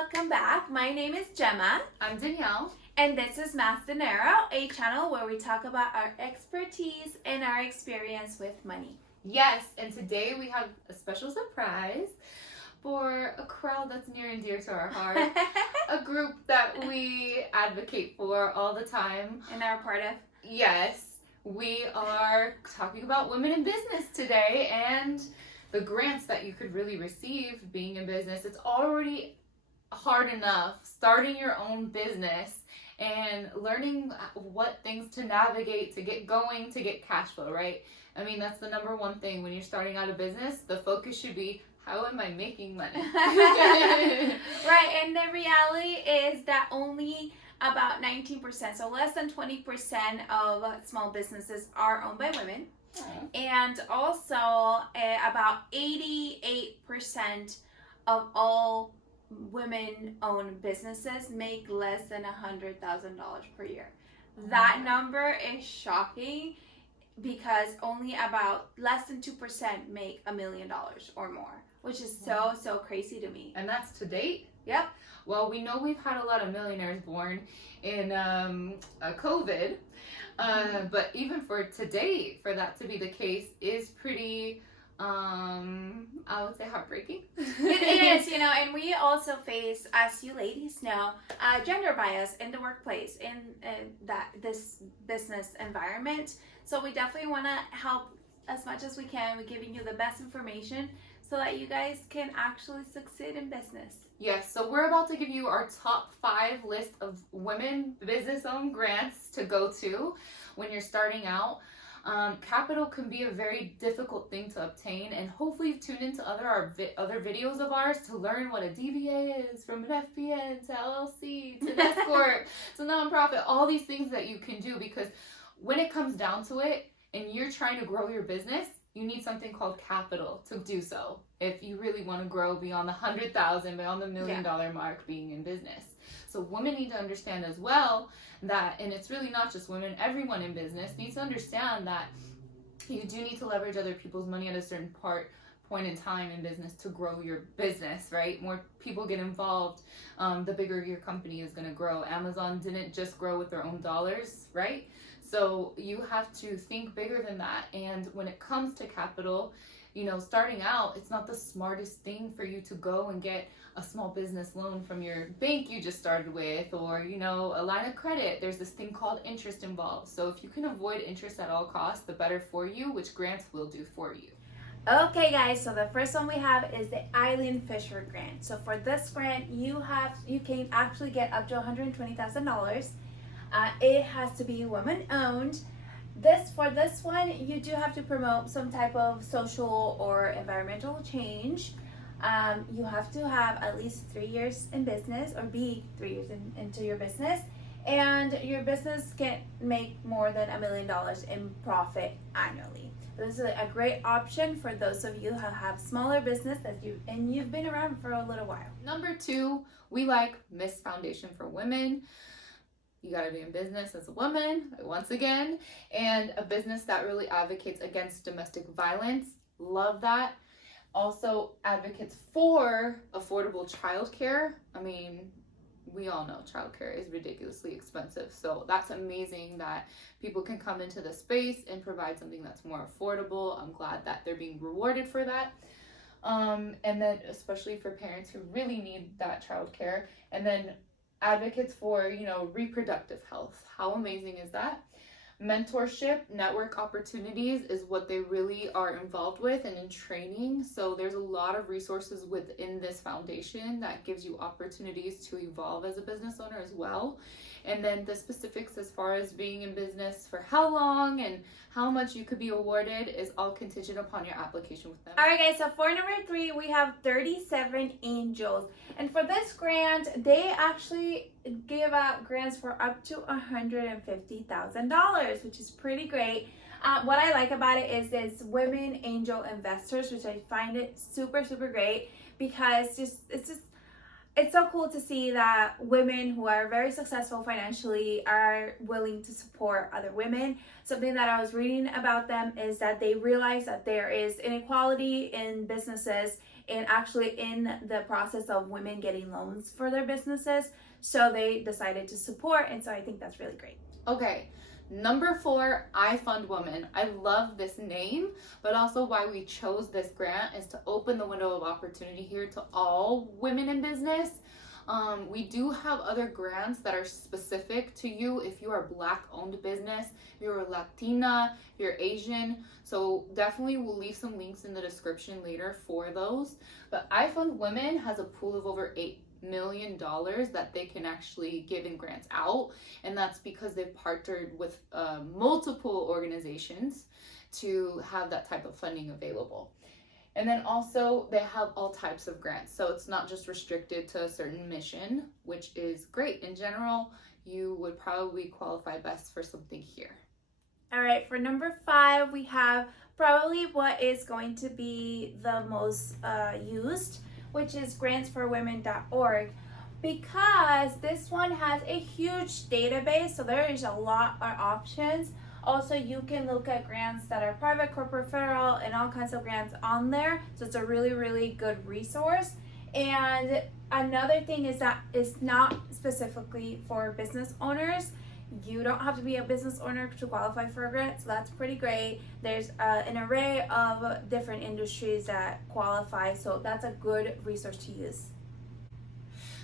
welcome back. My name is Gemma. I'm Danielle. And this is Masdinero, a channel where we talk about our expertise and our experience with money. Yes, and today we have a special surprise for a crowd that's near and dear to our heart. A group that we advocate for all the time. And are part of. Yes, we are talking about women in business today and the grants that you could really receive being in business. It's already hard enough starting your own business and learning what things to navigate to get going, to get cash flow, right? I mean, that's the number one thing when you're starting out a business. The focus should be, how am I making money? Right, and the reality is that only about 19%, so less than 20% of small businesses are owned by women. And also about 88% of all women-owned businesses make less than $100,000 per year. That number is shocking because only about less than 2% make $1 million or more, which is so crazy to me. And that's to date? Yep. Well, we know we've had a lot of millionaires born in COVID, but even for to date, for that to be the case is pretty, I would say, heartbreaking. It is, and we also face, as you ladies know, gender bias in the workplace, in this business environment. So we definitely want to help as much as we can. We're giving you the best information so that you guys can actually succeed in business. Yes, so we're about to give you our top 5 list of women business-owned grants to go to when you're starting out. Capital can be a very difficult thing to obtain, and hopefully you've tuned into other videos of ours to learn what a DBA is, from an FBN to LLC to S Corp to nonprofit, all these things that you can do, because when it comes down to it and you're trying to grow your business, you need something called capital to do so. If you really want to grow beyond the 100,000, beyond the $1 million mark being in business. So women need to understand as well that, and it's really not just women, everyone in business needs to understand that you do need to leverage other people's money at a certain point in time in business to grow your business, right? More people get involved, the bigger your company is going to grow. Amazon didn't just grow with their own dollars, right? So you have to think bigger than that. And when it comes to capital, starting out, it's not the smartest thing for you to go and get a small business loan from your bank you just started with, or, a line of credit. There's this thing called interest involved. So if you can avoid interest at all costs, the better for you, which grants will do for you. Okay guys, so the first one we have is the Eileen Fisher grant. So for this grant, you can actually get up to $120,000. It has to be women owned. For this one, you do have to promote some type of social or environmental change. You have to have at least 3 years in business, or be 3 years into your business, and your business can make more than $1 million in profit annually. This is a great option for those of you who have smaller business and you've been around for a little while. Number 2, we like Miss Foundation for Women. You got to be in business as a woman, once again, and a business that really advocates against domestic violence. Love that. Also advocates for affordable childcare. I mean, we all know childcare is ridiculously expensive. So that's amazing that people can come into the space and provide something that's more affordable. I'm glad that they're being rewarded for that. And then especially for parents who really need that childcare. And then advocates for, reproductive health. How amazing is that? Mentorship, network opportunities is what they really are involved with, and in training. So there's a lot of resources within this foundation that gives you opportunities to evolve as a business owner as well. And then the specifics as far as being in business for how long and how much you could be awarded is all contingent upon your application with them. All right, guys, so for number 3, we have 37 Angels. And for this grant, they actually give out grants for up to $150,000, which is pretty great. What I like about it is it's women angel investors, which I find it super great, because it's so cool to see that women who are very successful financially are willing to support other women. Something that I was reading about them is that they realize that there is inequality in businesses and actually in the process of women getting loans for their businesses. So they decided to support, and so I think that's really great. Okay, number 4, I Fund Women. I love this name, but also why we chose this grant is to open the window of opportunity here to all women in business. We do have other grants that are specific to you if you are Black-owned business, if you're Latina, if you're Asian. So definitely we'll leave some links in the description later for those. But I Fund Women has a pool of over $8 million that they can actually give in grants out, and that's because they've partnered with multiple organizations to have that type of funding available. And then also they have all types of grants, so it's not just restricted to a certain mission, which is great. In general, you would probably qualify best for something here. All right, for number 5, we have probably what is going to be the most used, which is grantsforwomen.org, because this one has a huge database, so there is a lot of options. Also, you can look at grants that are private, corporate, federal, and all kinds of grants on there. So it's a really, really good resource. And another thing is that it's not specifically for business owners. You don't have to be a business owner to qualify for a grant, so that's pretty great. There's an array of different industries that qualify, so that's a good resource to use.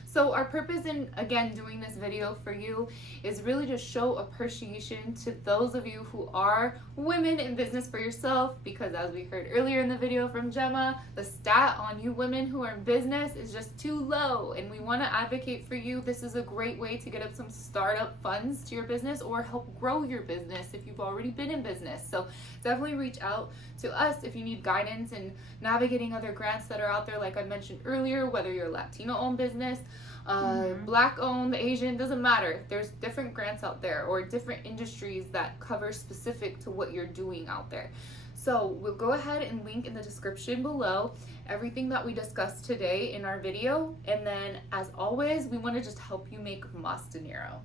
So our purpose in, again, doing this video for you is really to show appreciation to those of you who are women in business for yourself, because as we heard earlier in the video from Gemma, the stat on you women who are in business is just too low, and we want to advocate for you. This is a great way to get up some startup funds to your business or help grow your business if you've already been in business. So definitely reach out to us if you need guidance in navigating other grants that are out there, like I mentioned earlier, whether you're a Latino-owned business, Black-owned, Asian, doesn't matter. There's different grants out there or different industries that cover specific to what you're doing out there. So we'll go ahead and link in the description below everything that we discussed today in our video. And then as always, we want to just help you make más dinero.